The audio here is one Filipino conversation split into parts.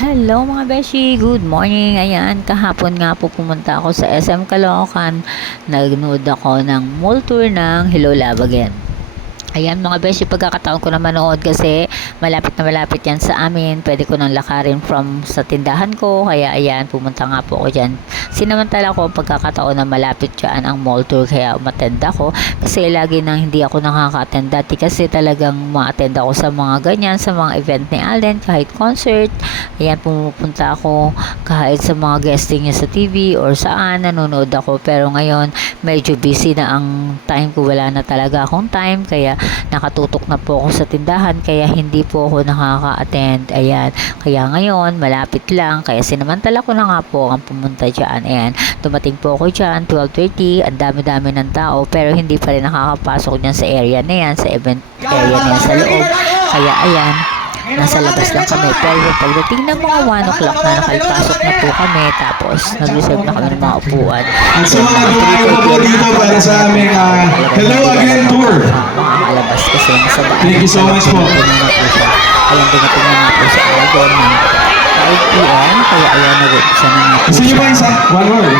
Hello mga beshi, good morning. Ayan, kahapon nga po pumunta ako sa SM Caloocan. Nagnood ako ng mall tour ng Hello Love Again. Ayan mga beshi, pagkakataon ko na manood kasi malapit na malapit yan sa amin. Pwede ko nang lakarin from sa tindahan ko. Kaya ayan, pumunta nga po ako dyan. Sinamantala ko ang pagkakataon na malapit dyan ang mall tour. Kaya umattend ako. Kasi lagi nang hindi ako nakaka-attend dati. Kasi talagang ma-attend ako sa mga ganyan, sa mga event ni Alden, kahit concert. Ayan, pumupunta ako kahit sa mga guesting niya sa TV or saan, nanonood ako. Pero ngayon, medyo busy na ang time ko. Wala na talaga akong time. Kaya nakatutok na po ako sa tindahan, kaya hindi po ako nakaka-attend. Ayan, kaya ngayon malapit lang, kaya sinamantala ko na nga po ang pumunta dyan. Ayan, dumating po ako dyan 12:30, ang dami-dami ng tao, pero hindi pa rin nakakapasok dyan sa area na yan, sa event area na yan sa loob. Kaya ayan, nasa labas lang kami. Pero pagdating ng mga 1 o'clock na, nakalpasok na po kami, tapos nag-reserve na kami ng mga upuan. At sa mga dumayo po dito para sa aming Hello Again Tour. Mga alabas kasi nasa daan. Thank you so much po. Ayan, dumating na nga po sa Alden ng 5 p.m. Kaya ayan, nag-umpisa na nga po Gusto niyo ba siya. isa? One more. Do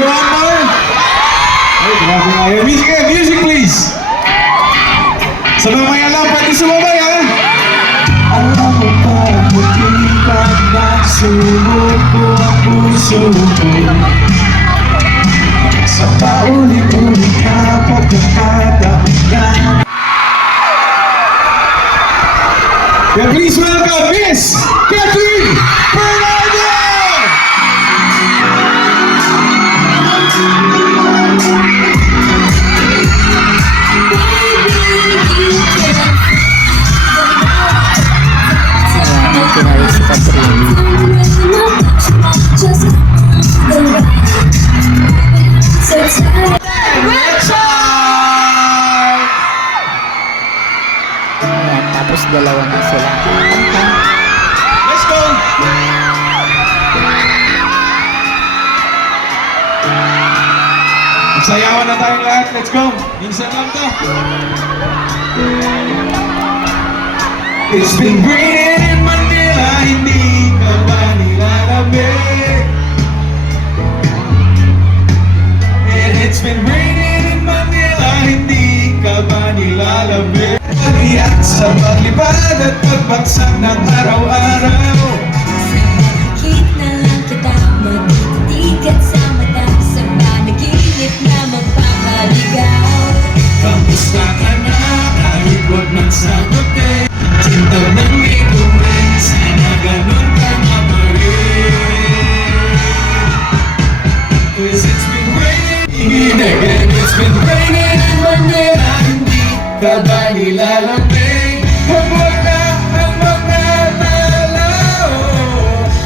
you want more? Ay, grabe nga yan. Music please. Sa mga may alam, pwede sumabay ha. Alam mo ba, hindi pa nagsulog ko ang puso ko. Sa paulit-ulit ka pagkakataon. Yeah, please welcome Miss Kathleen Bernardo! Ayan, may tinari si Catherine. Ayan, tapos dalawa na sila. Let's go! Magsayawan na tayong lahat. Let's go! Minsan lang to. It's been raining in Manila, hindi ka ba nilalamig? And it's been raining in Manila, hindi ka ba nilalamig? Iyak sa paglipad at pagbagsak ng araw-araw. Nakikit na lang kita, magtitigat sa mata, sa panaginip na magpapaligaw. Kamusta ka na kahit wag nang sagutin? Sinta ng ikuhin, sana ganun ka na pa rin. 'Cause it's been raining and it's been raining in Manila, hindi ka ba nilalamig? Ang mga tala,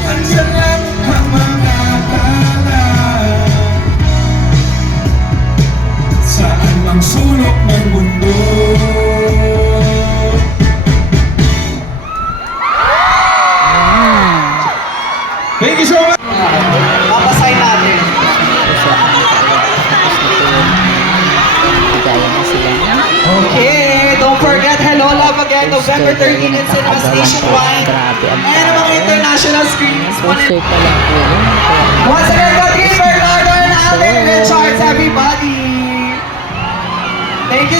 andyan lang ang mga tala. Saan mang sulok ng mundo. Thank you so much! Papasign natin. Gaya na sila na. Okay, don't forget, Hello Love Again, November 13 in Cinema Station 1. Grabe ang And mga international screens. poster pa lang po yun. Once again, Kathleen Bernardo and Alden Richards, everybody. Thank you.